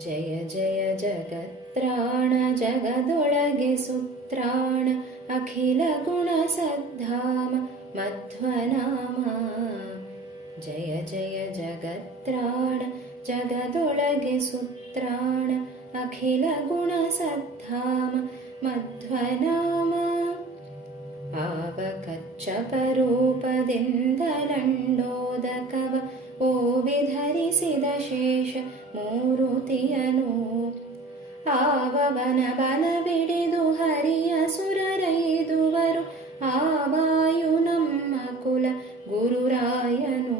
जय जय जगत्राण जगदोळगे सुत्राण अखिल गुणसद्धाम मध्वनाम। जय जय जगत्राण जगदोळगे सुत्राण अखिलगुणसद्धाम मध्वनाम। पावकच्छपरूपदिन्दलण्डोदकव ಗುಣ ಸದ್ಧಾಮ ಮಧ್ವನಾಮ ಆವ ಕಚ್ಚಪರೂಪದಿಂದಲಂಡೋದಕವ ಓವಿ ಧರಿಸಿದ ಶೇಷ ಮೂರುತಿಯನು ಆವವನ ಬಲವಿಡಿದು ಹರಿಯ ಸುರರೈದುವರು ಆವಾಯು ನಮ್ಮ ಕುಲ ಗುರುರಾಯನು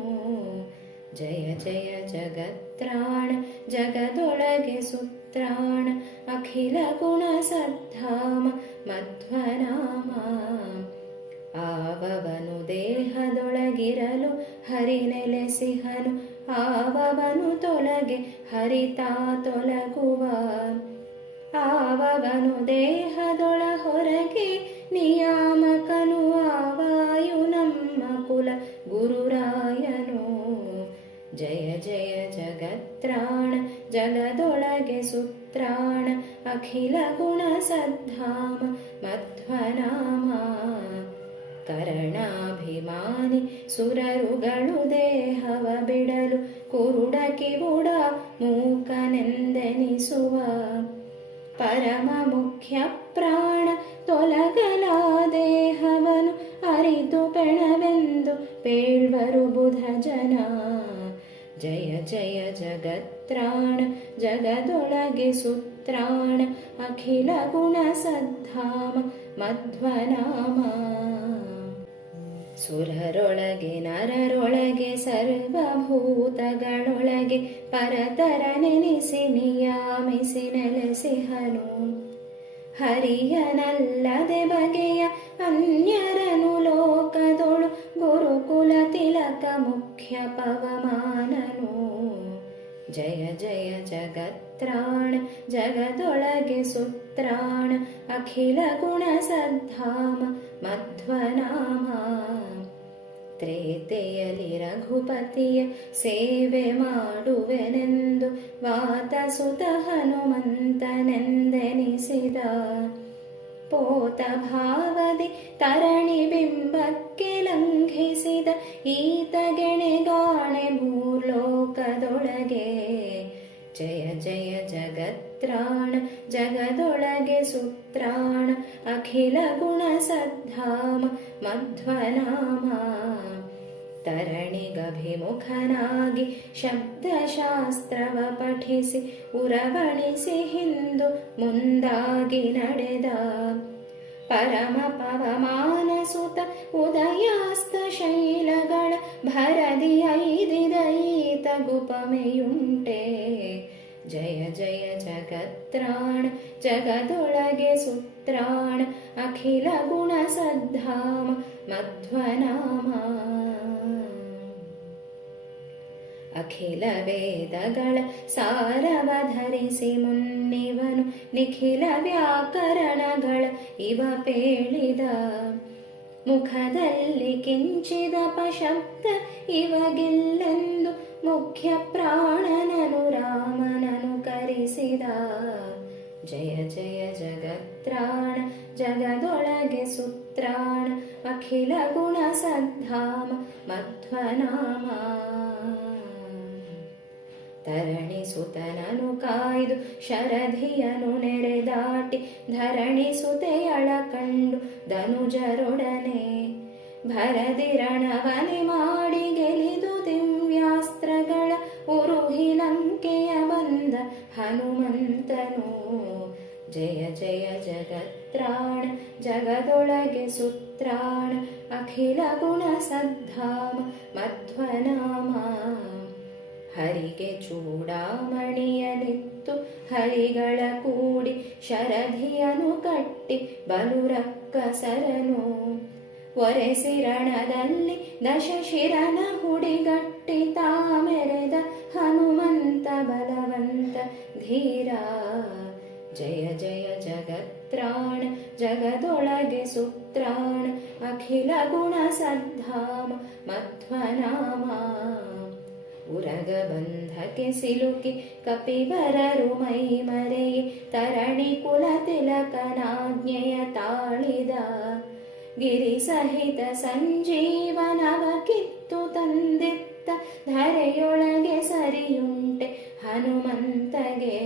ಜಯ ಜಯ ಜಗತ್ರಾಣ ಜಗದೊಳಗೆ ಸುತ್ರಾಣ ಅಖಿಲ ಗುಣ ಸದ್ಧಾಮ ಮಧ್ವನಾಮ ಆವವನು ದೇಹದೊಳಗಿರಲು ಹರಿ ನೆಲೆಸಿಹನು ಆವವನು ತೊಲಗೆ ಹರಿತಾ ತೊಲಗುವ ಆವವನು ದೇಹದೊಳ ಹೊರಗೆ ನಿಯಾಮಕನು ಆವಾಯು ನಮ್ಮ ಕುಲ ಗುರುರಾಯನು ಜಯ ಜಯ ಜಗತ್ರಾಣ ಜಗದೊಳಗೆ ಸುತ್ರಾಣ ಅಖಿಲ ಗುಣ ಸದ್ಧಾಮ ಮಧ್ವನಾಮ ಕರಣಾಭಿಮಾನಿ ಸುರರುಗಳು ದೇಹವ ಬಿಡಲು ಕುರುಡ ಕಿವುಡ ಮೂಕನೆಂದೆನಿಸುವ ಪರಮ ಮುಖ್ಯ ಪ್ರಾಣ ತೊಲಗಲ ದೇಹವನು ಅರಿತು ಪೆಣವೆಂದು ಪೇಳ್ವರು ಬುಧ ಜನ ಜಯ ಜಯ ಜಗತ್ರಾಣ ಜಗದೊಳಗೆ ಸುತ್ರಾಣ ಅಖಿಲ ಗುಣ ಸದ್ಧಾಮ ಮಧ್ವನಾಮ ಸುರರೊಳಗೆ, ನರರೊಳಗೆ, ಸರ್ವಭೂತಗಳೊಳಗೆ ಪರತರ ನೆನೆಸಿ ನಿಯಾಮಿಸಿ ನೆಲೆಸಿಹನು. ಹರಿಯನಲ್ಲದೆ ಬಗೆಯ ಅನ್ಯರನು ಲೋಕದೊಳು ಗುರುಕುಲ ತಿಲಕ ಮುಖ್ಯ ಪವಮಾನನು. ಜಯ ಜಯ ಜಗತ್ರಾಣ, ಜಗದೊಳಗೆ ಸುತ್ರಾಣ ಅಖಿಲ ಗುಣ ಸದ್ಧಾಮ ಮಧ್ವನಾಮ ತ್ರೇತೆಯಲಿ ರಘುಪತಿಯ ಸೇವೆ ಮಾಡುವೆನೆಂದು ವಾತಸುತ ಹನುಮಂತನೆಂದೆನಿಸಿದ ಪೋತ ಭಾವದಿ ತರಣಿ ಬಿಂಬಕ್ಕೆ ಲಂಘಿಸಿದ ಈತ ಗೆಣೆಗಾಣೆ ಭೂಲೋಕದೊಳಗೆ ಜಯ ಜಯ ಜಗತ್ರಾಣ ಜಗದೊಳಗೆ ಸುತ್ರಾಣ ಅಖಿಲ ಗುಣ ಸದ್ಧಾಮ ಮಧ್ವನಾಮ ತರಣಿಗಭಿಮುಖನಾಗಿ ಶಬ್ದಶಾಸ್ತ್ರವ ಪಠಿಸಿ ಉರವಣಿಸಿ ಹಿಂದು ಮುಂದಾಗಿ ನಡೆದ ಪರಮ ಪವಮಾನ ಸುತ ಉದಯಾಸ್ತ ಶೈಲಗಳ ಭರದಿ ಐದಿದ ಈತ ಗುಪಮೆಯುಂಟೆ ಜಯ ಜಯ ಜಗತ್ರಾಣ ಜಗದೊಳಗೆ ಸುತ್ರಾಣ ಅಖಿಲ ಗುಣ ಸದ್ಧಾಮ ಮಧ್ವನಾಮ ಅಖಿಲ ವೇದಗಳ ಸಾರವ ಧರಿಸಿ ಮುನ್ನಿವನು ನಿಖಿಲ ವ್ಯಾಕರಣಗಳ ಇವ ಪೇಳಿದ ಮುಖದಲ್ಲಿ ಕಿಂಚಿದ ಪಶಬ್ದ ಇವಗಿಲ್ಲೆಂದು ಮುಖ್ಯ ಪ್ರಾಣನನು ರಾಮನನು ಕರಿಸಿದ. ಜಯ ಜಯ ಜಗತ್ರಾಣ, ಜಗದೊಳಗೆ ಸುತ್ರಾಣ, ಅಖಿಲ ಗುಣ ಸದ್ಧಾಮ, ಮಧ್ವನಾಮ. ತರಣಿ ಸುತನನು ಕಾಯ್ದು ಶರಧಿಯನು ನೆರೆದಾಟಿ ಧರಣಿ ಸುತೆಯಳ ಕಂಡು, ಧನುಜರೊಡನೆ ಭರದಿರಣವನೆ ಮಾಡಿ ಗೆಲಿದು ದಿವ್ಯಾಸ್ತ್ರಗಳ ಉರುಹಿ ಲಂಕೆಯ ಬಂದ ಹನುಮಂತನು. ಜಯ ಜಯ ಜಗತ್ರಾಣ, ಜಗದೊಳಗೆ ಸುತ್ರಾಣ, ಅಖಿಲ ಗುಣ ಸದ್ಧಾಮ, ಮಧ್ವನಾಮ. ಹರಿಗೆ ಚೂಡಾಮಣಿಯಲಿತ್ತು ಹರಿಗಳ ಕೂಡಿ ಶರಧಿಯನು ಕಟ್ಟಿ ಬಲುರಕ್ಕಸರನು ಒರೆಸಿರಣದಲ್ಲಿ ದಶಶಿರನ ಹುಡಿಗಟ್ಟಿ ತಾಮೆರೆದ ಹನುಮಂತ ಬಲವಂತ ಧೀರ ಜಯ ಜಯ ಜಗತ್ರಾಣ ಜಗದೊಳಗೆ ಸುತ್ರಾಣ ಅಖಿಲ ಗುಣ ಸದ್ಧಾಮ ಮಧ್ವನಾಮ ಉರಗಬಂಧಕ್ಕೆ ಸಿಲುಕಿ ಕಪಿಬರರು ಮೈ ಮರೆಯಿ ತರಣಿ ಕುಲ ತಿಲಕನಾಜ್ಞೆಯ ತಾಳಿದ ಗಿರಿ ಸಹಿತ ಸಂಜೀವನವ ಕಿತ್ತು ತಂದಿತ್ತ ಧರೆಯೊಳಗೆ ಸರಿಯುಂಟೆ ಹನುಮಂತಗೆ.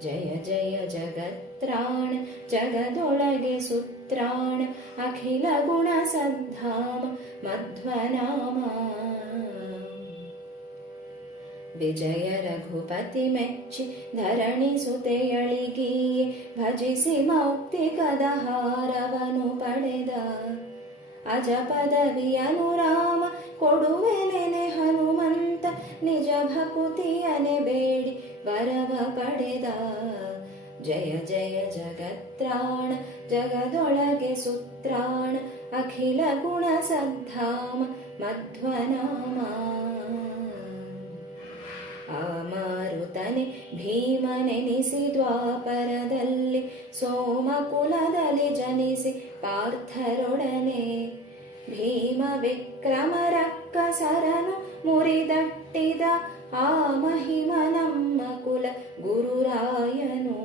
ಜಯ ಜಯ ಜಗತ್ರಾಣ, ಜಗದೊಳಗೆ ಸುತ್ರಾಣ, ಅಖಿಲ ಗುಣ ಸದ್ಧಾಮ, ಮಧ್ವನಾಮ. ವಿಜಯ ರಘುಪತಿ ಮೆಚ್ಚಿ ಧರಣಿ ಸುತೆಯಳಿಗೀಯೆ ಭಜಿಸಿ ಮೌಕ್ತಿಕದ ಹಾರವನು ಪಡೆದ. ಅಜ ಪದವಿಯನು ರಾಮ ಕೊಡುವೆ ನೆನೆ ಹನುಮಂತ, ನಿಜ ಭಕುತಿಯನೆ ಬೇಡಿ, ವರವ ಪಡೆದ. ಜಯ ಜಯ ಜಗತ್ರಾಣ, ಜಗದೊಳಗೆ ಸುತ್ರಾಣ, ಅಖಿಲ ಗುಣ ಸದ್ಧಾಮ ಮಧ್ವನಾಮ. ಅಮಾರುತನೆ ಮಾರುತನೆ ಭೀಮನೆನಿಸಿ ದ್ವಾಪರದಲ್ಲಿ, ಸೋಮಕುಲದಲ್ಲಿ ಜನಿಸಿ ಪಾರ್ಥರೊಡನೆ. ಭೀಮ ವಿಕ್ರಮ ಸರನು ಮುರಿದಟ್ಟಿದ ಆ ಮಹಿಮ ನಮ್ಮ ಕುಲ ಗುರುರಾಯನು.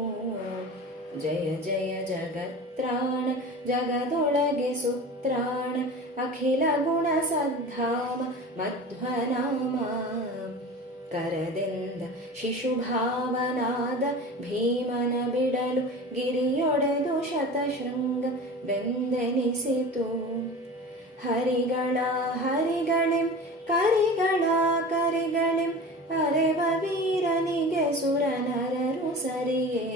ಜಯ ಜಯ ಜಗತ್ರಾಣ, ಜಗದೊಳಗೆ ಸುತ್ರಾಣ, ಅಖಿಲ ಗುಣ ಸದ್ಧಾಮ, ಮಧ್ವನಾಮ. ಕರದಿಂದ ಶಿಶುಭಾವನಾದ ಭೀಮನ ಬಿಡಲು ಗಿರಿಯೊಡೆದು ಶತಶೃಂಗ ಬೆಂದೆನಿಸಿತು. ಹರಿಗಳ ಹರಿಗಳಿಂ ಕರಿಗಳ ಕರಿಗಳಿಂ ಅರೆವ ವೀರನಿಗೆ ಸುರನರರು ಸರಿಯೇ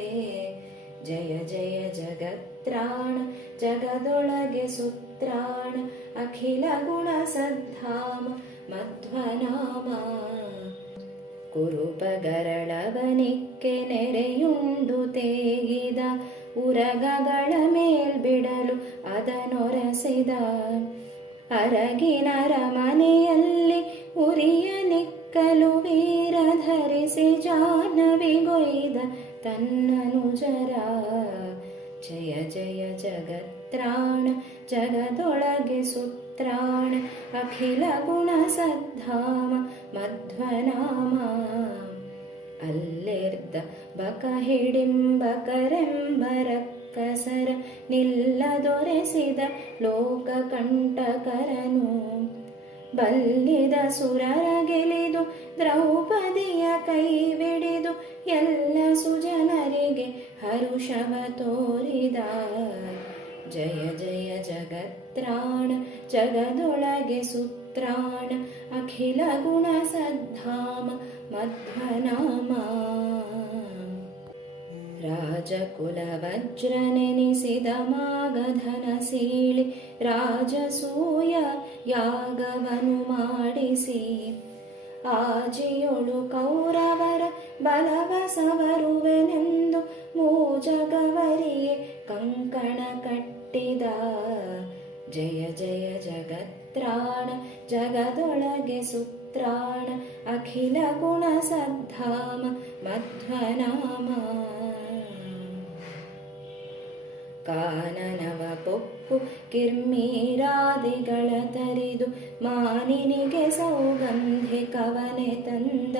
ಜಯ ಜಯ ಜಗತ್ರಾಣ ಜಗದೊಳಗೆ ಸುತ್ರಾಣ ಅಖಿಲ ಗುಣ ಸದ್ಧಾಮ ಮಧ್ವನಾಮ ಕುರುಪಗರಳವನಿಕ್ಕೆ ನೆರೆಯುಂಡು ತೇಗಿದ ಉರಗಗಳ ಮೇಲ್ಬಿಡಲು ಅದನೊರಸಿದ ಅರಗಿನರ ಮನೆಯಲ್ಲಿ ಉರಿಯ ನಿಕ್ಕಲು ವೀರ ಧರಿಸಿ ಜಾಹ್ನವಿಗೊಯ್ದ ತನ್ನನುಜರ ಜಯ ಜಯ ಜಗತ್ರಾಣ ಜಗದೊಳಗೆ ಸುತ್ರಾಣ ಅಖಿಲ ಗುಣ ಸದ್ಧಾಮ ಮಧ್ವನಾಮ ಅಲ್ಲೆರ್ದ ಬಕ ಹಿಡಿಂಬಕರೆಂಬರಕ್ಕಸರ ನಿಲ್ಲದೊರೆಸಿದ ಲೋಕ ಕಂಟಕರನು. ಬಲ್ಲಿದ ಸುರರ ಗೆಲಿದು ದ್ರೌಪದಿಯ ಕೈ ಬಿಡಿದು ಎಲ್ಲ ಸುಜನರಿಗೆ ಹರುಷವ ತೋರಿದ. ಜಯ ಜಯ ಜಗತ್ರಾಣ, ಜಗದೊಳಗೆ ಸುತ್ರಾಣ, ಅಖಿಲ ಗುಣ ಸದ್ಧಾಮ, ಮಧ್ವನಾಮ. ರಾಜಕುಲ ವಜ್ರನೆನಿಸಿದ ಮಾಗಧನ ಸೀಳಿ ರಾಜಸೂಯ ಯಾಗವನು ಮಾಡಿಸಿ. ಆಜಿಯೊಳು ಕೌರವರ ಬಲವ ಸವರುವೆನೆಂದು ಮೂಜಗವರಿಯೇ ಕಂಕಣ ಕಟ್ಟಿದ. ಜಯ ಜಯ ಜಗತ್ರಾಣ, ಜಗದೊಳಗೆ ಸುತ್ರಾಣ, ಅಖಿಲ ಗುಣ ಸದ್ಧಾಮ, ಮಧ್ವನಾಮ. ಕಾನನವ ಪೊಪ್ಪು ಕಿರ್ಮೀರಾದಿಗಳ ತರಿದು ಮಾನಿನಿಗೆ ಸೌಗಂಧಿ ಕವನೆ ತಂದ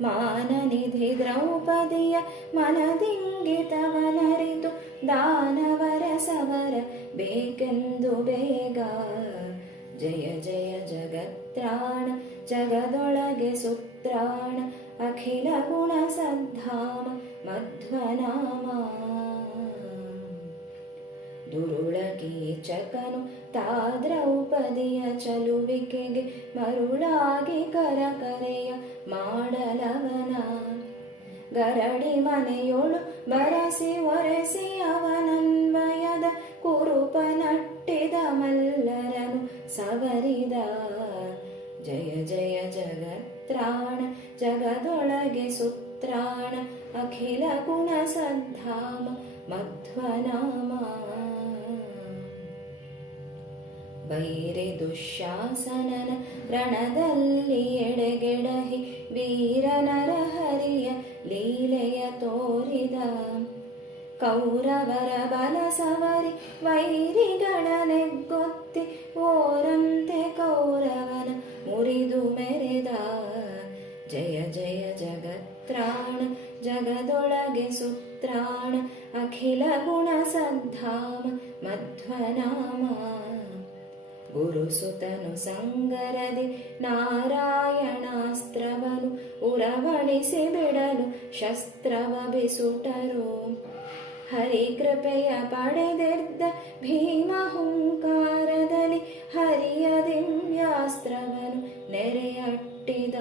ಮಾನನಿಧಿ ದ್ರೌಪದಿಯ ಮನದಿಂಗಿತವನರಿತು ದಾನವರ ಸವರ ಬೇಕೆಂದು ಬೇಗ ಜಯ ಜಯ ಜಗತ್ರಾಣ ಜಗದೊಳಗೆ ಸುತ್ರಾಣ ಅಖಿಲ ಗುಣ ಸದ್ಧಾಮ ಮಧ್ವನಾಮ ದುರುಳಕೀಚಕನು ತಾ ದ್ರೌಪದಿಯ ಚಲುವಿಕೆಗೆ ಮರುಳಾಗಿ ಕರಕರೆಯ ಮಾಡಲವನ. ಗರಡಿ ಮನೆಯೊಳು ಬರಸಿ ಒರೆಸಿ ಅವನನ್ವಯದ ಕುರುಪ ನಟ್ಟಿದ ಮಲ್ಲರನು ಸವರಿದ. ಜಯ ಜಯ ಜಗತ್ರಾಣ, ಜಗದೊಳಗೆ ಸುತ್ರಾಣ, ಅಖಿಲ ಗುಣ ಸದ್ಧಾಮ, ಮಧ್ವನಾಮ. ಬೈರೆ ದುಶ್ಯಾಸನನ ರಣದಲ್ಲಿ ಎಡೆಗೆಡಹಿ ವೀರನರ ಹರಿಯ ಲೀಲೆಯ ತೋರಿದ ಕೌರವರ ಬಲ ಸವರಿ ವೈರಿಗಳ ನೆಗ್ಗೊತ್ತಿ ಓರಂತೆ ಕೌರವನ ಮುರಿದು ಮೆರೆದ ಜಯ ಜಯ ಜಗತ್ರಾಣ ಜಗದೊಳಗೆ ಸುತ್ರಾಣ ಅಖಿಲ ಗುಣ ಸದ್ಧಾಮ ಮಧ್ವನಾಮ ಗುರುಸುತನು ಸಂಗರದಿ ನಾರಾಯಣಾಸ್ತ್ರವನು ಉರವಣಿಸಿ ಬಿಡಲು ಶಸ್ತ್ರವ ಬಿಸುಟರು. ಹರಿಕೃಪೆಯ ಪಡೆದೆದ್ದ ಭೀಮ ಹುಂಕಾರದಲ್ಲಿ ಹರಿಯ ದಿವ್ಯಾಸ್ತ್ರವನು ನೆರೆಯಟ್ಟಿದ.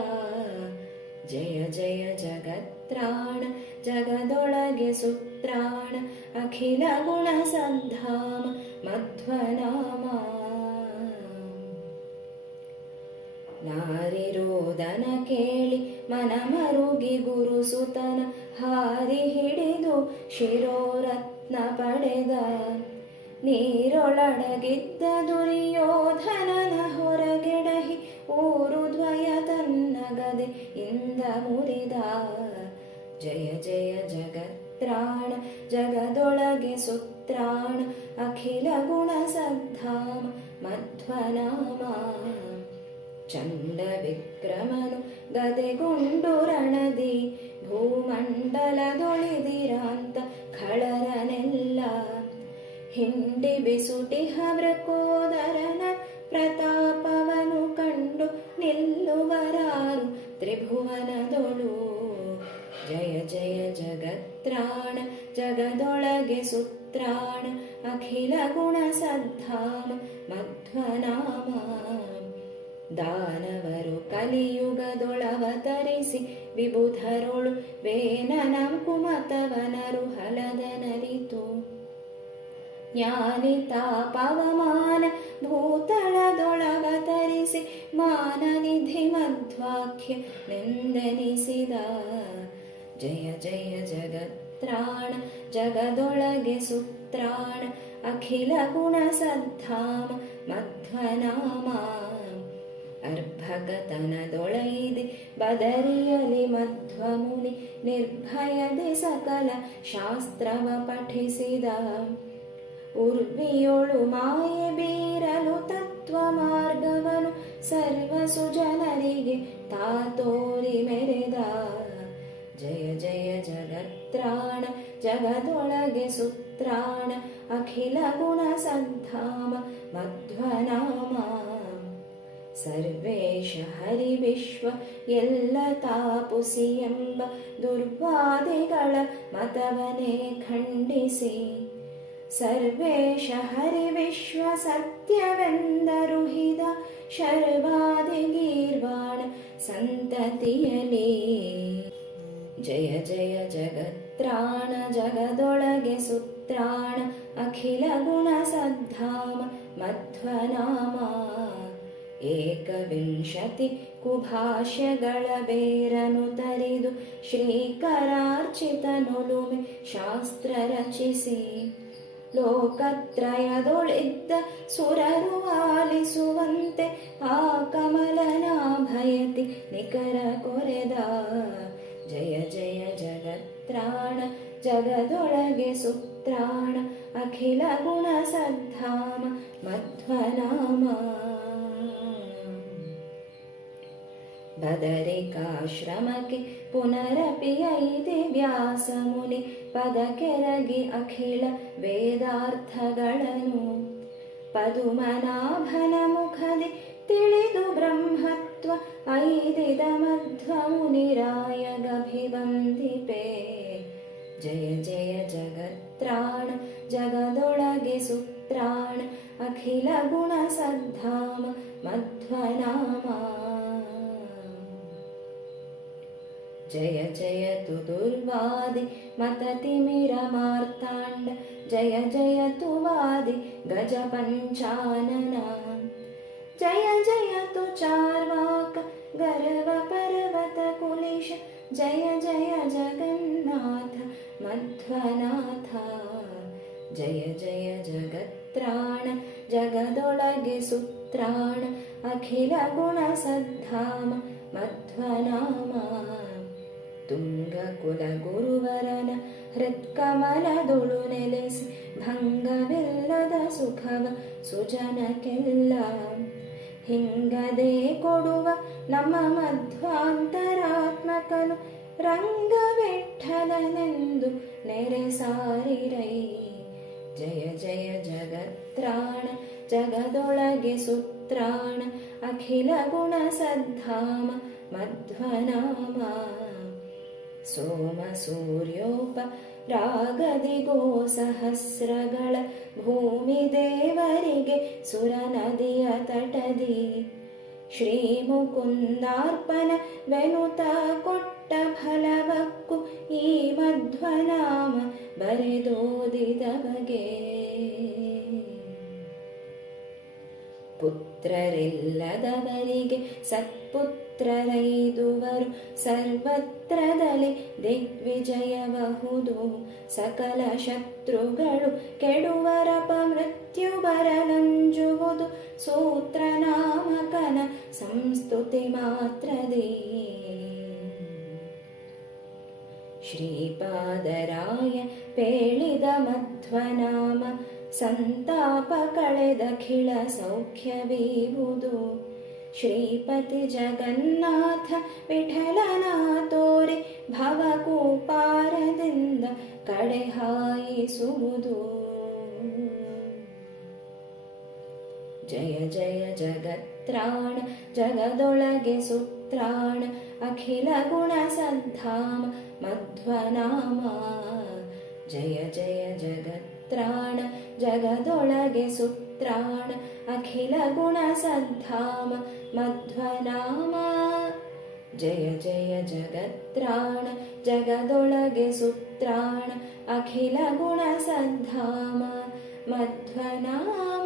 ಜಯ ಜಯ ಜಗತ್ರಾಣ, ಜಗದೊಳಗೆ ಸುತ್ರಾಣ, ಅಖಿಲ ಗುಣ ಸಂಧಾಮ, ಮಧ್ವನಾಮ. ನಾರಿರೋದನ ಕೇಳಿ ಮನ ಮರುಗಿ ಗುರುಸುತನ ಹಾರಿ ಹಿಡಿದು ಶಿರೋರತ್ನ ಪಡೆದ. ನೀರೊಳಡಗಿದ್ದ ದುರ್ಯೋಧನನ ಹೊರಗೆಡಹಿ ಊರು ದ್ವಯ ತನ್ನ ಗದೆ ಇಂದ ಮುರಿದ. ಜಯ ಜಯ ಜಗತ್ರಾಣ, ಜಗದೊಳಗೆ ಸುತ್ರಾಣ, ಅಖಿಲ ಗುಣ ಸದ್ಧಾಮ, ಮಧ್ವನಾಮ. ಚಂಡ ವಿಕ್ರಮನು ಗದೆಗೊಂಡು ರಣದಿ ಭೂಮಂಡಲದೊಳಿದಿರಾಂತ ಖಳರನೆಲ್ಲ ಹಿಂಡಿ ಬಿಸುಟಿಹ ವೃಕೋದರನ ಪ್ರತಾಪವನು ಕಂಡು ನಿಲ್ಲುವರಾರು ತ್ರಿಭುವನದೊಳು ಜಯ ಜಯ ಜಗತ್ರಾಣ ಜಗದೊಳಗೆ ಸುತ್ರಾಣ ಅಖಿಲ ಗುಣ ಸದ್ಧಾಮ ಮಧ್ವನಾಮ ದಾನವರು ಕಲಿಯುಗದೊಳವತರಿಸಿ ವಿಬುಧರೊಳು ವೇನನಂ ಕುಮತವನರು ಹಲದನರಿತು ಜ್ಞಾನಿತಾ ಪವಮಾನ ಭೂತಳದೊಳವತರಿಸಿ ಮಾನನಿಧಿ ಮಧ್ವಾಖ್ಯ ನಿಂದನಿಸಿದ ಜಯ ಜಯ ಜಗತ್ರಾಣ ಜಗದೊಳಗೆ ಸುತ್ರಾಣ ಅಖಿಲ ಗುಣ ಸದ್ಧಾಮ ಮಧ್ವನಾಮ ಅರ್ಭಕತನದೊಳೈದೆ ಬದರಿಯಲಿ ಮಧ್ವಮುನಿ ನಿರ್ಭಯದೆ ಸಕಲ ಶಾಸ್ತ್ರವ ಪಠಿಸಿದ. ಉರ್ವಿಯೊಳು ಮಾಯೆ ಬೀರಲು ತತ್ವ ಮಾರ್ಗವನು ಸರ್ವ ಸುಜನರಿಗೆ ತಾತೋರಿ ಮೆರೆದ. ಜಯ ಜಯ ಜಗತ್ರಾಣ ಜಗದೊಳಗೆ ಸುತ್ರಾಣ, ಅಖಿಲ ಗುಣ ಸದ್ಧಾಮ ಮಧ್ವನಾಮ. ಸರ್ವೇಶ ಹರಿ ವಿಶ್ವ ಎಲ್ಲ ತಾಪುಸಿ ಎಂಬ ದುರ್ವಾದಿಗಳ ಮತವನೇ ಖಂಡಿಸಿ ಸರ್ವೇಶ ಹರಿ ವಿಶ್ವ ಸತ್ಯವೆಂದರುಹಿದ ಶರ್ವಾದಿ ಗೀರ್ವಾಣ ಸಂತತಿಯಲಿ ಜಯ ಜಯ ಜಗತ್ರಾಣ ಜಗದೊಳಗೆ ಸುತ್ರಾಣ ಅಖಿಲ ಗುಣ ಸದ್ಧಾಮ ಮಧ್ವನಾಮ ಏಕವಿಂಶತಿ ಕುಭಾಷ್ಯಗಳ ಬೇರನು ತರಿದು ಶ್ರೀಕರಾರ್ಚಿತನುಲುಮೆ ಶಾಸ್ತ್ರ ರಚಿಸಿ. ಲೋಕತ್ರಯದೊಳಿದ್ದ ಸುರರು ಆಲಿಸುವಂತೆ ಆ ಕಮಲನಾಭಯತಿ ನಿಖರ ಕೊರೆದ. ಜಯ ಜಯ ಜಗತ್ರಾಣ ಜಗದೊಳಗೆ ಸುತ್ರಾಣ, ಅಖಿಲ ಗುಣ ಸದ್ಧಾಮ, ಮಧ್ವನಾಮ. ಬದರಿಕಾಶ್ರಮಕ್ಕೆ ಪುನರಪಿ ಐದೆ ವ್ಯಾಸ ಮುನಿ ಪದ ಕೆರಗಿ ಅಖಿಲ ವೇದಾರ್ಥಗಳನ್ನು ಪದುಮನಾಭನ ಮುಖದಿ ತಿಳಿದು ಬ್ರಹ್ಮತ್ವ ಐದಿದ ಮಧ್ವ ಮುನಿರಾಯಗಭಿವಂದಿಪೆ ಜಯ ಜಯ ಜಗತ್ರಾಣ ಜಗದೊಳಗೆ ಸುತ್ರಾಣ ಅಖಿಲ ಗುಣ ಸದ್ಧಾಮ ಮಧ್ವನಾಮ जय जय तु दुर्वादि मततिमिरमार्ताण्ड जय जय तु वादि गज जय जय तु चार्वाक गर्वपर्वतकुलिश जय जय जगन्नाथ मध्वनाथ। जय जय जगत्राण जगदोळगिसूत्राण सुत्राण अखिलगुणसद्धाम मध्वनामा। ತುಂಗ ಕುಲ ಗುರುವರನ ಹೃತ್ಕಮಲದೊಳು ನೆಲೆಸಿ ಭಂಗವೆಲ್ಲದ ಸುಖವ ಸುಜನಕ್ಕೆಲ್ಲ ಹಿಂಗದೇ ಕೊಡುವ ನಮ್ಮ ಮಧ್ವಾಂತರಾತ್ಮಕನು ರಂಗವಿಠಲನೆಂದು ನೆರೆ ಸಾರಿರೈ. ಜಯ ಜಯ ಜಗತ್ರಾಣ, ಜಗದೊಳಗೆ ಸುತ್ರಾಣ, ಅಖಿಲ ಗುಣ ಸದ್ಧಾಮ, ಮಧ್ವನಾಮ. ಸೋಮ ಸೂರ್ಯೋಪ ರಾಗದಿಗೋ ಸಹಸ್ರಗಳ ಭೂಮಿ ದೇವರಿಗೆ ಸುರ ನದಿಯ ತಟದಿ ಶ್ರೀ ಮುಕುಂದಾರ್ಪಣ ವೆನುತ ಕೊಟ್ಟ ಫಲವಕ್ಕು ಈ ಮಧ್ವನಾಮ ಬರೆದೋದಿದ ಬಗೆ ಪುತ್ರರಿಲ್ಲದವರಿಗೆ ಸತ್ಪುತ್ರರೈದುವರು ಸರ್ವತ್ರದಲ್ಲಿ ದಿಗ್ವಿಜಯಬಹುದು ಸಕಲ ಶತ್ರುಗಳು ಕೆಡುವರಪ ಮೃತ್ಯು ಬರಲಂಜುವುದು ಸೂತ್ರನಾಮಕನ ಸಂಸ್ತುತಿ ಮಾತ್ರದೇ ಶ್ರೀಪಾದರಾಯ ಪೇಳಿದ ಮಧ್ವನಾಮ ಸಂತಾಪ ಕಳೆದಖಿಳ ಸೌಖ್ಯವೀವುದು ಶ್ರೀಪತಿ ಜಗನ್ನಾಥ ವಿಠಲನ ತೋರಿ ಭವಕೂಪಾರದಿಂದ ಕಡೆ ಹಾಯಿಸುವುದು. ಜಯ ಜಯ ಜಗತ್ರಾಣ, ಜಗದೊಳಗೆ ಸುತ್ರಾಣ, ಅಖಿಲ ಗುಣ ಮಧ್ವನಾಮ. ಜಯ ಜಯ ಜಗತ್ರಾಣ, ಜಗದೊಳಗೆ ಸುತ್ರಾಣ. अखिल अखिलगुणसद्धाम मध्वनामा। जय जय जगत्राण जगदोळगे सूत्रा अखिलगुणसद्धाम मध्वनाम।